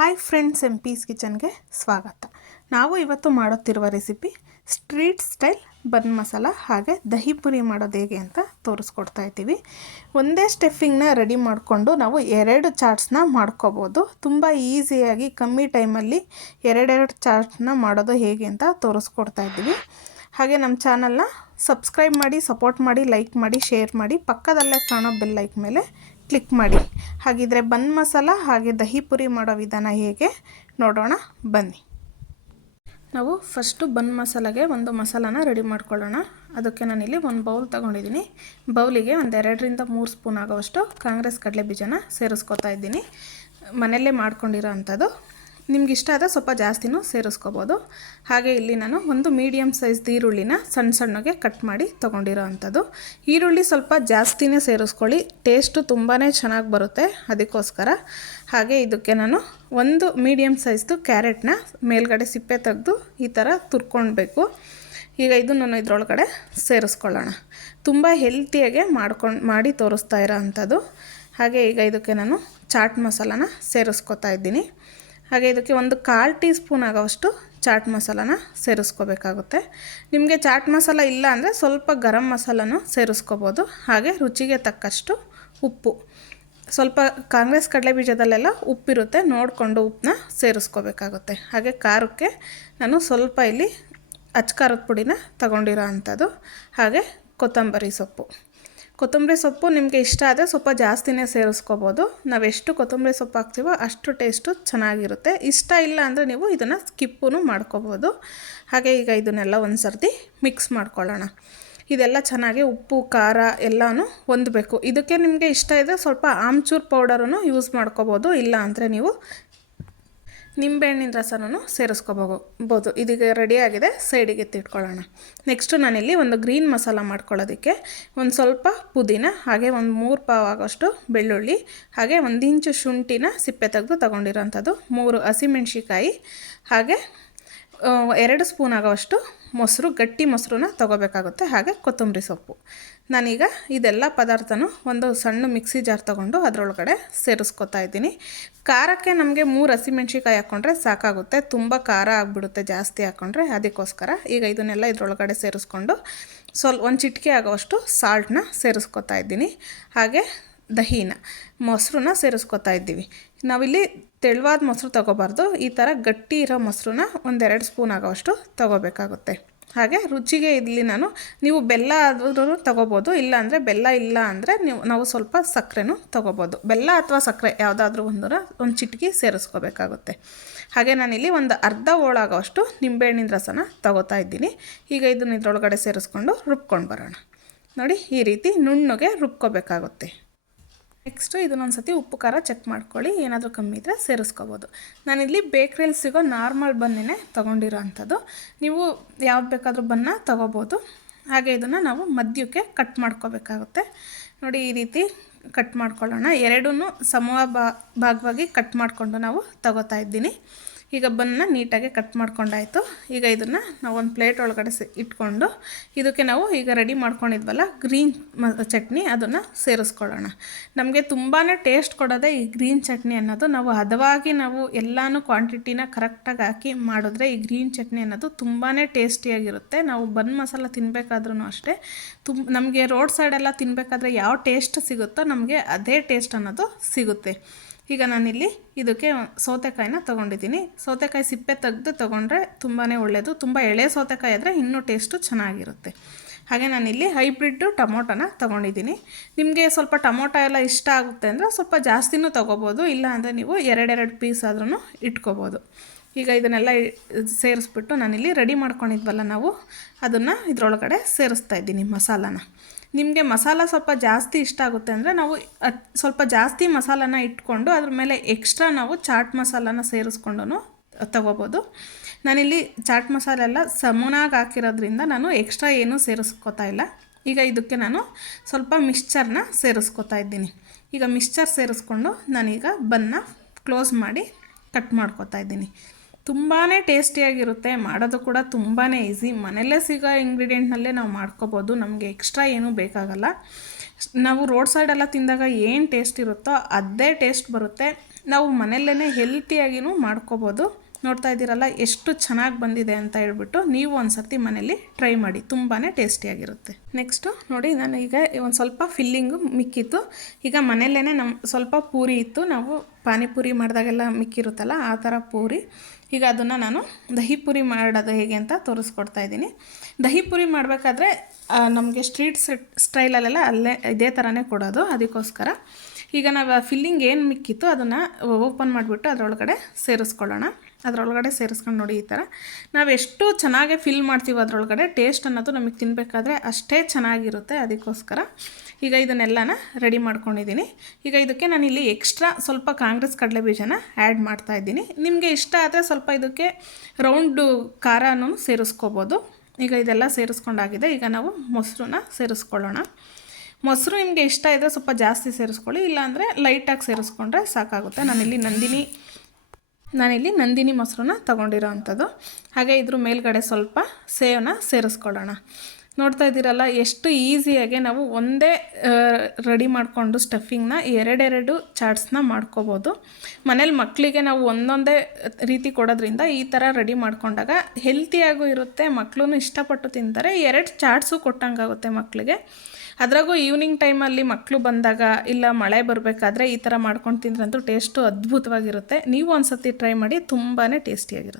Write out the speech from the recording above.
Hi friends, piece ಕಿಚನ್ಗೆ ಸ್ವಾಗತ. ನಾವು ಇವತ್ತು ಮಾಡುತ್ತಿರುವ ರೆಸಿಪಿ ಸ್ಟ್ರೀಟ್ ಸ್ಟೈಲ್ ಬನ್ ಮಸಾಲ ಹಾಗೆ ದಹಿ ಪುರಿ ಮಾಡೋದು ಹೇಗೆ ಅಂತ ತೋರಿಸ್ಕೊಡ್ತಾ ಇದ್ದೀವಿ. ಒಂದೇ ಸ್ಟಫಿಂಗ್ನ ರೆಡಿ ಮಾಡಿಕೊಂಡು ನಾವು 2 ಚಾಟ್ಸ್ನ ಮಾಡ್ಕೋಬೋದು. ತುಂಬ ಈಸಿಯಾಗಿ ಕಮ್ಮಿ ಟೈಮಲ್ಲಿ ಎರಡೆರಡು ಚಾಟ್ಸ್ನ ಮಾಡೋದು ಹೇಗೆ ಅಂತ ತೋರಿಸ್ಕೊಡ್ತಾ ಇದ್ದೀವಿ. ಹಾಗೆ ನಮ್ಮ ಚಾನಲ್ನ ಸಬ್ಸ್ಕ್ರೈಬ್ ಮಾಡಿ, ಸಪೋರ್ಟ್ ಮಾಡಿ, ಲೈಕ್ ಮಾಡಿ, ಶೇರ್ ಮಾಡಿ, ಪಕ್ಕದಲ್ಲೇ ಕಾಣೋ ಬೆಲ್ ಲೈಕ್ ಮೇಲೆ ಕ್ಲಿಕ್ ಮಾಡಿ. ಹಾಗಿದ್ರೆ ಬನ್ ಮಸಾಲ ಹಾಗೆ ದಹಿ ಪುರಿ ಮಾಡೋ ವಿಧಾನ ಹೇಗೆ ನೋಡೋಣ ಬನ್ನಿ. ನಾವು ಫಸ್ಟು ಬನ್ ಮಸಾಲಾಗೆ ಒಂದು ಮಸಾಲಾನ ರೆಡಿ ಮಾಡ್ಕೊಳ್ಳೋಣ. ಅದಕ್ಕೆ ನಾನಿಲ್ಲಿ ಒಂದು ಬೌಲ್ ತೊಗೊಂಡಿದ್ದೀನಿ. ಬೌಲಿಗೆ ಒಂದು 2ರಿಂದ 3 ಸ್ಪೂನ್ ಆಗೋವಷ್ಟು ಕಾಂಗ್ರೆಸ್ ಕಡಲೆ ಬೀಜನ ಸೇರಿಸ್ಕೊತಾ ಇದ್ದೀನಿ. ಮನೆಯಲ್ಲೇ ಮಾಡ್ಕೊಂಡಿರೋ ಅಂಥದ್ದು. ನಿಮ್ಗೆ ಇಷ್ಟ ಆದರೆ ಸ್ವಲ್ಪ ಜಾಸ್ತಿನೂ ಸೇರಿಸ್ಕೋಬೋದು. ಹಾಗೆ ಇಲ್ಲಿ ನಾನು ಒಂದು ಮೀಡಿಯಮ್ ಸೈಜ್ದು ಈರುಳ್ಳಿನ ಸಣ್ಣ ಸಣ್ಣಗೆ ಕಟ್ ಮಾಡಿ ತೊಗೊಂಡಿರೋ ಅಂಥದ್ದು. ಈರುಳ್ಳಿ ಸ್ವಲ್ಪ ಜಾಸ್ತಿನೇ ಸೇರಿಸ್ಕೊಳ್ಳಿ, ಟೇಸ್ಟು ತುಂಬಾ ಚೆನ್ನಾಗಿ ಬರುತ್ತೆ, ಅದಕ್ಕೋಸ್ಕರ. ಹಾಗೆ ಇದಕ್ಕೆ ನಾನು ಒಂದು ಮೀಡಿಯಮ್ ಸೈಜ್ದು ಕ್ಯಾರೆಟ್ನ ಮೇಲ್ಗಡೆ ಸಿಪ್ಪೆ ತೆಗೆದು ಈ ಥರ ತುರ್ಕೊಳ್ಬೇಕು. ಈಗ ಇದನ್ನು ಇದರೊಳಗಡೆ ಸೇರಿಸ್ಕೊಳ್ಳೋಣ. ತುಂಬ ಹೆಲ್ತಿಯಾಗೆ ಮಾಡಿ ತೋರಿಸ್ತಾ ಇರೋ ಅಂಥದ್ದು. ಹಾಗೆ ಈಗ ಇದಕ್ಕೆ ನಾನು ಚಾಟ್ ಮಸಾಲಾನ ಸೇರಿಸ್ಕೊತಾ ಇದ್ದೀನಿ. ಹಾಗೆ ಇದಕ್ಕೆ ಒಂದು 1/4 ಟೀ ಸ್ಪೂನ್ ಆಗೋವಷ್ಟು ಚಾಟ್ ಮಸಾಲಾನ ಸೇರಿಸ್ಕೋಬೇಕಾಗುತ್ತೆ. ನಿಮಗೆ ಚಾಟ್ ಮಸಾಲ ಇಲ್ಲ ಅಂದರೆ ಸ್ವಲ್ಪ ಗರಂ ಮಸಾಲನೂ ಸೇರಿಸ್ಕೋಬೋದು. ಹಾಗೆ ರುಚಿಗೆ ತಕ್ಕಷ್ಟು ಉಪ್ಪು, ಸ್ವಲ್ಪ ಕಾಂಗ್ರೆಸ್ ಕಡಲೆ ಬೀಜದಲ್ಲೆಲ್ಲ ಉಪ್ಪಿರುತ್ತೆ, ನೋಡಿಕೊಂಡು ಉಪ್ಪನ್ನ ಸೇರಿಸ್ಕೋಬೇಕಾಗುತ್ತೆ. ಹಾಗೆ ಖಾರಕ್ಕೆ ನಾನು ಸ್ವಲ್ಪ ಇಲ್ಲಿ ಅಚ್ಕಾರದ ಪುಡಿನ ತಗೊಂಡಿರೋ ಅಂಥದ್ದು. ಹಾಗೆ ಕೊತ್ತಂಬರಿ ಸೊಪ್ಪು ನಿಮಗೆ ಇಷ್ಟ ಆದರೆ ಸ್ವಲ್ಪ ಜಾಸ್ತಿನೇ ಸೇರಿಸ್ಕೋಬೋದು. ನಾವು ಎಷ್ಟು ಕೊತ್ತಂಬರಿ ಸೊಪ್ಪು ಹಾಕ್ತೀವೋ ಅಷ್ಟು ಟೇಸ್ಟು ಚೆನ್ನಾಗಿರುತ್ತೆ. ಇಷ್ಟ ಇಲ್ಲ ಅಂದರೆ ನೀವು ಇದನ್ನು ಸ್ಕಿಪ್ಪೂ ಮಾಡ್ಕೋಬೋದು. ಹಾಗೆ ಈಗ ಇದನ್ನೆಲ್ಲ ಒಂದು ಸರ್ತಿ ಮಿಕ್ಸ್ ಮಾಡ್ಕೊಳ್ಳೋಣ. ಇದೆಲ್ಲ ಚೆನ್ನಾಗಿ ಉಪ್ಪು ಖಾರ ಎಲ್ಲನೂ ಹೊಂದಬೇಕು. ಇದಕ್ಕೆ ನಿಮಗೆ ಇಷ್ಟ ಇದ್ದರೆ ಸ್ವಲ್ಪ ಆಮ್ಚೂರ್ ಪೌಡರನ್ನು ಯೂಸ್ ಮಾಡ್ಕೋಬೋದು. ಇಲ್ಲ ಅಂದರೆ ನೀವು ನಿಂಬೆಹಣ್ಣಿನ ರಸನೂ ಸೇರಿಸ್ಕೋಬೋದು. ಇದೀಗ ರೆಡಿಯಾಗಿದೆ, ಸೈಡಿಗೆ ಎತ್ತಿಟ್ಕೊಳ್ಳೋಣ. ನೆಕ್ಸ್ಟು ನಾನಿಲ್ಲಿ ಒಂದು ಗ್ರೀನ್ ಮಸಾಲ ಮಾಡ್ಕೊಳ್ಳೋದಕ್ಕೆ ಒಂದು ಸ್ವಲ್ಪ ಪುದೀನ, ಹಾಗೆ ಒಂದು 3 ಪಾವು ಆಗೋಷ್ಟು ಬೆಳ್ಳುಳ್ಳಿ, ಹಾಗೆ 1 ಇಂಚು ಶುಂಠಿನ ಸಿಪ್ಪೆ ತೆಗೆದು ತೊಗೊಂಡಿರೋಂಥದ್ದು, 3 ಹಸಿಮೆಣ್ಸಿಕಾಯಿ, ಹಾಗೆ 2 ಸ್ಪೂನ್ ಆಗೋವಷ್ಟು ಮೊಸರು, ಗಟ್ಟಿ ಮೊಸರನ್ನ ತೊಗೋಬೇಕಾಗುತ್ತೆ. ಹಾಗೆ ಕೊತ್ತಂಬರಿ ಸೊಪ್ಪು. ನಾನೀಗ ಇದೆಲ್ಲ ಪದಾರ್ಥನೂ ಒಂದು ಸಣ್ಣ ಮಿಕ್ಸಿ ಜಾರ್ ತೊಗೊಂಡು ಅದರೊಳಗಡೆ ಸೇರಿಸ್ಕೊತಾ ಇದ್ದೀನಿ. ಖಾರಕ್ಕೆ ನಮಗೆ 3 ಹಸಿಮೆಣ್ಸಿಕಾಯಿ ಹಾಕ್ಕೊಂಡ್ರೆ ಸಾಕಾಗುತ್ತೆ, ತುಂಬ ಖಾರ ಆಗಿಬಿಡುತ್ತೆ ಜಾಸ್ತಿ ಹಾಕ್ಕೊಂಡ್ರೆ, ಅದಕ್ಕೋಸ್ಕರ ಈಗ ಇದನ್ನೆಲ್ಲ ಇದರೊಳಗಡೆ ಸೇರಿಸ್ಕೊಂಡು ಒಂದು ಚಿಟಿಕೆ ಆಗೋವಷ್ಟು ಸಾಲ್ಟನ್ನ ಸೇರಿಸ್ಕೊತಾ ಇದ್ದೀನಿ. ಹಾಗೆ ಮೊಸರನ್ನ ಸೇರಿಸ್ಕೊತಾ ಇದ್ದೀವಿ. ನಾವಿಲ್ಲಿ ತೆಳುವಾದ ಮೊಸರು ತೊಗೋಬಾರ್ದು, ಈ ಥರ ಗಟ್ಟಿ ಇರೋ ಮೊಸರನ್ನ ಒಂದು 2 ಸ್ಪೂನ್ ಆಗೋವಷ್ಟು ತೊಗೋಬೇಕಾಗುತ್ತೆ. ಹಾಗೆ ರುಚಿಗೆ ಇಲ್ಲಿ ನೀವು ಬೆಲ್ಲ ಆದ್ರೂ ತೊಗೋಬೋದು, ಇಲ್ಲಾಂದರೆ ಬೆಲ್ಲ ಇಲ್ಲ ಅಂದರೆ ನಾವು ಸ್ವಲ್ಪ ಸಕ್ಕರೆನೂ ತೊಗೋಬೋದು. ಬೆಲ್ಲ ಅಥವಾ ಸಕ್ಕರೆ ಯಾವುದಾದ್ರೂ ಒಂದು ಚಿಟಿಕೆ ಸೇರಿಸ್ಕೋಬೇಕಾಗುತ್ತೆ. ಹಾಗೆ ನಾನಿಲ್ಲಿ ಒಂದು ಅರ್ಧ ಹೋಳಾಗೋವಷ್ಟು ನಿಂಬೆಹಣ್ಣಿನ ರಸನ ತೊಗೋತಾ ಇದ್ದೀನಿ. ಈಗ ಇದನ್ನು ಇದರೊಳಗಡೆ ಸೇರಿಸ್ಕೊಂಡು ರುಬ್ಕೊಂಡು ಬರೋಣ. ನೋಡಿ, ಈ ರೀತಿ ನುಣ್ಣಗೆ ರುಬ್ಕೋಬೇಕಾಗುತ್ತೆ. ನೆಕ್ಸ್ಟು ಇದನ್ನೊಂದು ಸತಿ ಉಪ್ಪು ಖಾರ ಚೆಕ್ ಮಾಡ್ಕೊಳ್ಳಿ, ಏನಾದರೂ ಕಮ್ಮಿ ಇದ್ದರೆ ಸೇರಿಸ್ಕೋಬೋದು. ನಾನಿಲ್ಲಿ ಬೇಕ್ರಿಯಲ್ಲಿ ಸಿಗೋ ನಾರ್ಮಲ್ ಬನ್ನೇ ತೊಗೊಂಡಿರೋ ಅಂಥದ್ದು. ನೀವು ಯಾವ್ದು ಬೇಕಾದರೂ ಬನ್ನ ತೊಗೋಬೋದು. ಹಾಗೆ ಇದನ್ನು ನಾವು ಮಧ್ಯಕ್ಕೆ ಕಟ್ ಮಾಡ್ಕೋಬೇಕಾಗುತ್ತೆ. ನೋಡಿ, ಈ ರೀತಿ ಕಟ್ ಮಾಡ್ಕೊಳ್ಳೋಣ. ಎರಡೂ ಭಾಗವಾಗಿ ಕಟ್ ಮಾಡಿಕೊಂಡು ನಾವು ತೊಗೋತಾ ಇದ್ದೀನಿ. ಈಗ ಬನ್ನ ನೀಟಾಗಿ ಕಟ್ ಮಾಡ್ಕೊಂಡಾಯಿತು. ಈಗ ಇದನ್ನು ನಾವು ಒಂದು ಪ್ಲೇಟ್ ಒಳಗಡೆ ಇಟ್ಕೊಂಡು ಇದಕ್ಕೆ ನಾವು ಈಗ ರೆಡಿ ಮಾಡ್ಕೊಂಡಿದ್ವಲ್ಲ ಗ್ರೀನ್ ಚಟ್ನಿ, ಅದನ್ನು ಸೇರಿಸ್ಕೊಳ್ಳೋಣ. ನಮಗೆ ತುಂಬಾ ಟೇಸ್ಟ್ ಕೊಡೋದೇ ಈ ಗ್ರೀನ್ ಚಟ್ನಿ ಅನ್ನೋದು. ನಾವು ಹದವಾಗಿ ನಾವು ಎಲ್ಲನೂ ಕ್ವಾಂಟಿಟಿನ ಕರೆಕ್ಟಾಗಿ ಹಾಕಿ ಮಾಡಿದ್ರೆ ಈ ಗ್ರೀನ್ ಚಟ್ನಿ ಅನ್ನೋದು ತುಂಬಾ ಟೇಸ್ಟಿಯಾಗಿರುತ್ತೆ. ನಾವು ಬನ್ ಮಸಾಲ ತಿನ್ನಬೇಕಾದ್ರೂ ಅಷ್ಟೇ, ನಮಗೆ ರೋಡ್ ಸೈಡೆಲ್ಲ ತಿನ್ನಬೇಕಾದ್ರೆ ಯಾವ ಟೇಸ್ಟ್ ಸಿಗುತ್ತೋ ನಮಗೆ ಅದೇ ಟೇಸ್ಟ್ ಅನ್ನೋದು ಸಿಗುತ್ತೆ. ಈಗ ನಾನಿಲ್ಲಿ ಇದಕ್ಕೆ ಸೌತೆಕಾಯಿನ ತೊಗೊಂಡಿದ್ದೀನಿ. ಸೌತೆಕಾಯಿ ಸಿಪ್ಪೆ ತೆಗೆದು ತೊಗೊಂಡ್ರೆ ತುಂಬಾ ಒಳ್ಳೆಯದು. ತುಂಬ ಎಳೆ ಸೌತೆಕಾಯಿ ಆದರೆ ಇನ್ನೂ ಟೇಸ್ಟು ಚೆನ್ನಾಗಿರುತ್ತೆ. ಹಾಗೆ ನಾನಿಲ್ಲಿ ಹೈಬ್ರಿಡ್ಡು ಟೊಮೊಟೊನ ತೊಗೊಂಡಿದ್ದೀನಿ. ನಿಮಗೆ ಸ್ವಲ್ಪ ಟೊಮೊಟೊ ಎಲ್ಲ ಇಷ್ಟ ಆಗುತ್ತೆ ಅಂದರೆ ಸ್ವಲ್ಪ ಜಾಸ್ತಿನೂ ತೊಗೋಬೋದು, ಇಲ್ಲ ಅಂದರೆ ನೀವು 2 ಪೀಸ್ ಆದ್ರೂ ಇಟ್ಕೋಬೋದು. ಈಗ ಇದನ್ನೆಲ್ಲ ಸೇರಿಸ್ಬಿಟ್ಟು ನಾನಿಲ್ಲಿ ರೆಡಿ ಮಾಡ್ಕೊಂಡಿದ್ವಲ್ಲ ನಾವು, ಅದನ್ನು ಇದರೊಳಗಡೆ ಸೇರಿಸ್ತಾ ಇದ್ದೀನಿ ಮಸಾಲಾನ. ನಿಮಗೆ ಮಸಾಲ ಸ್ವಲ್ಪ ಜಾಸ್ತಿ ಇಷ್ಟ ಆಗುತ್ತೆ ಅಂದರೆ ನಾವು ಸ್ವಲ್ಪ ಜಾಸ್ತಿ ಮಸಾಲಾನ ಇಟ್ಕೊಂಡು ಅದ್ರ ಮೇಲೆ ಎಕ್ಸ್ಟ್ರಾ ನಾವು ಚಾಟ್ ಮಸಾಲಾನ ಸೇರಿಸ್ಕೊಂಡು ತೊಗೋಬೋದು. ನಾನಿಲ್ಲಿ ಚಾಟ್ ಮಸಾಲ ಎಲ್ಲ ಸಮನಾಗಿ ಹಾಕಿರೋದ್ರಿಂದ ನಾನು ಎಕ್ಸ್ಟ್ರಾ ಏನೂ ಸೇರಿಸ್ಕೋತಾ ಇಲ್ಲ. ಈಗ ಇದಕ್ಕೆ ನಾನು ಸ್ವಲ್ಪ ಮಿಕ್ಸ್ಚರ್ನ ಸೇರಿಸ್ಕೋತಾ ಇದ್ದೀನಿ. ಈಗ ಮಿಕ್ಸ್ಚರ್ ಸೇರಿಸ್ಕೊಂಡು ನಾನೀಗ ಬನ್ನ ಕ್ಲೋಸ್ ಮಾಡಿ ಕಟ್ ಮಾಡ್ಕೋತಾ ಇದ್ದೀನಿ. ತುಂಬಾ ಟೇಸ್ಟಿಯಾಗಿರುತ್ತೆ, ಮಾಡೋದು ಕೂಡ ತುಂಬಾ ಈಸಿ. ಮನೆಯಲ್ಲೇ ಸಿಗೋ ಇಂಗ್ರೀಡಿಯೆಂಟ್ನಲ್ಲೇ ನಾವು ಮಾಡ್ಕೋಬೋದು, ನಮಗೆ ಎಕ್ಸ್ಟ್ರಾ ಏನೂ ಬೇಕಾಗಲ್ಲ. ನಾವು ರೋಡ್ ಸೈಡೆಲ್ಲ ತಿಂದಾಗ ಏನು ಟೇಸ್ಟ್ ಇರುತ್ತೋ ಅದೇ ಟೇಸ್ಟ್ ಬರುತ್ತೆ. ನಾವು ಮನೆಯಲ್ಲೇ ಹೆಲ್ತಿಯಾಗಿಯೂ ಮಾಡ್ಕೋಬೋದು. ನೋಡ್ತಾ ಇದ್ದೀರಲ್ಲ ಎಷ್ಟು ಚೆನ್ನಾಗಿ ಬಂದಿದೆ ಅಂತ ಹೇಳ್ಬಿಟ್ಟು ನೀವು ಒಂದು ಸರ್ತಿ ಮನೇಲಿ ಟ್ರೈ ಮಾಡಿ, ತುಂಬಾ ಟೇಸ್ಟಿಯಾಗಿರುತ್ತೆ. ನೆಕ್ಸ್ಟು ನೋಡಿ, ನಾನು ಈಗ ಒಂದು ಸ್ವಲ್ಪ ಫಿಲ್ಲಿಂಗು ಮಿಕ್ಕಿತ್ತು. ಈಗ ಮನೆಯಲ್ಲೇ ಸ್ವಲ್ಪ ಪೂರಿ ಇತ್ತು, ನಾವು ಪಾನಿಪುರಿ ಮಾಡಿದಾಗೆಲ್ಲ ಮಿಕ್ಕಿರುತ್ತಲ್ಲ ಆ ಥರ ಪೂರಿ. ಈಗ ಅದನ್ನು ನಾನು ದಹಿ ಪೂರಿ ಮಾಡೋದು ಹೇಗೆ ಅಂತ ತೋರಿಸ್ಕೊಡ್ತಾ ಇದ್ದೀನಿ. ದಹಿ ಪೂರಿ ಮಾಡಬೇಕಾದ್ರೆ ನಮಗೆ ಸ್ಟ್ರೀಟ್ ಸ್ಟೈಲಲ್ಲೆಲ್ಲ ಅಲ್ಲೇ ಇದೇ ಥರನೇ ಕೊಡೋದು. ಅದಕ್ಕೋಸ್ಕರ ಈಗ ನಾವು ಫಿಲ್ಲಿಂಗ್ ಏನು ಮಿಕ್ಕಿತ್ತು ಅದನ್ನು ಓಪನ್ ಮಾಡಿಬಿಟ್ಟು ಅದರೊಳಗಡೆ ಸೇರಿಸ್ಕೊಳ್ಳೋಣ. ಅದರೊಳಗಡೆ ಸೇರಿಸ್ಕೊಂಡು ನೋಡಿ, ಈ ಥರ ನಾವು ಎಷ್ಟು ಚೆನ್ನಾಗಿ ಫಿಲ್ ಮಾಡ್ತೀವೋ ಅದರೊಳಗಡೆ ಟೇಸ್ಟ್ ಅನ್ನೋದು ನಮಗೆ ತಿನ್ನಬೇಕಾದ್ರೆ ಅಷ್ಟೇ ಚೆನ್ನಾಗಿರುತ್ತೆ. ಅದಕ್ಕೋಸ್ಕರ ಈಗ ಇದನ್ನೆಲ್ಲನ ರೆಡಿ ಮಾಡ್ಕೊಂಡಿದ್ದೀನಿ. ಈಗ ಇದಕ್ಕೆ ನಾನು ಇಲ್ಲಿ ಎಕ್ಸ್ಟ್ರಾ ಸ್ವಲ್ಪ ಕಾಂಗ್ರೆಸ್ ಕಡಲೆ ಬೀಜನ ಆ್ಯಡ್ ಮಾಡ್ತಾಯಿದ್ದೀನಿ. ನಿಮಗೆ ಇಷ್ಟ ಆದರೆ ಸ್ವಲ್ಪ ಇದಕ್ಕೆ ರೌಂಡು ಖಾರನೂ ಸೇರಿಸ್ಕೋಬೋದು. ಈಗ ಇದೆಲ್ಲ ಸೇರಿಸ್ಕೊಂಡಾಗಿದೆ. ಈಗ ನಾವು ಮೊಸರನ್ನ ಸೇರಿಸ್ಕೊಳ್ಳೋಣ. ಮೊಸರು ನಿಮಗೆ ಇಷ್ಟ ಇದ್ದರೆ ಸ್ವಲ್ಪ ಜಾಸ್ತಿ ಸೇರಿಸ್ಕೊಳ್ಳಿ, ಇಲ್ಲಾಂದರೆ ಲೈಟಾಗಿ ಸೇರಿಸ್ಕೊಂಡ್ರೆ ಸಾಕಾಗುತ್ತೆ. ನಾನಿಲ್ಲಿ ನಂದಿನಿ ಮೊಸರನ್ನ ತೊಗೊಂಡಿರೋ ಅಂಥದ್ದು. ಹಾಗೆ ಇದ್ರ ಮೇಲ್ಗಡೆ ಸ್ವಲ್ಪ ಸೇವನ್ನ ಸೇರಿಸ್ಕೊಳ್ಳೋಣ. ನೋಡ್ತಾ ಇದ್ದೀರಲ್ಲ ಎಷ್ಟು ಈಸಿಯಾಗಿ ನಾವು ಒಂದೇ ರೆಡಿ ಮಾಡಿಕೊಂಡು ಸ್ಟಫಿಂಗ್ನ ಎರಡೆರಡು ಚಾಟ್ಸ್ನ ಮಾಡ್ಕೋಬೋದು. ಮನೇಲಿ ಮಕ್ಕಳಿಗೆ ನಾವು ಒಂದೊಂದೇ ರೀತಿ ಕೊಡೋದ್ರಿಂದ ಈ ಥರ ರೆಡಿ ಮಾಡ್ಕೊಂಡಾಗ ಹೆಲ್ತಿಯಾಗೂ ಇರುತ್ತೆ, ಮಕ್ಕಳು ಇಷ್ಟಪಟ್ಟು ತಿಂತಾರೆ, 2 ಚಾಟ್ಸು ಕೊಟ್ಟಂಗಾಗುತ್ತೆ ಮಕ್ಕಳಿಗೆ. ಅದ್ರಾಗೂ ಈವ್ನಿಂಗ್ ಟೈಮಲ್ಲಿ ಮಕ್ಕಳು ಬಂದಾಗ ಇಲ್ಲ ಮಳೆ ಬರಬೇಕಾದ್ರೆ ಈ ಥರ ಮಾಡ್ಕೊಂಡು ತಿಂದ್ರಂತೂ ಟೇಸ್ಟು ಅದ್ಭುತವಾಗಿರುತ್ತೆ. ನೀವು ಒಂದು ಸತಿ ಟ್ರೈ ಮಾಡಿ, ತುಂಬಾ ಟೇಸ್ಟಿಯಾಗಿರುತ್ತೆ.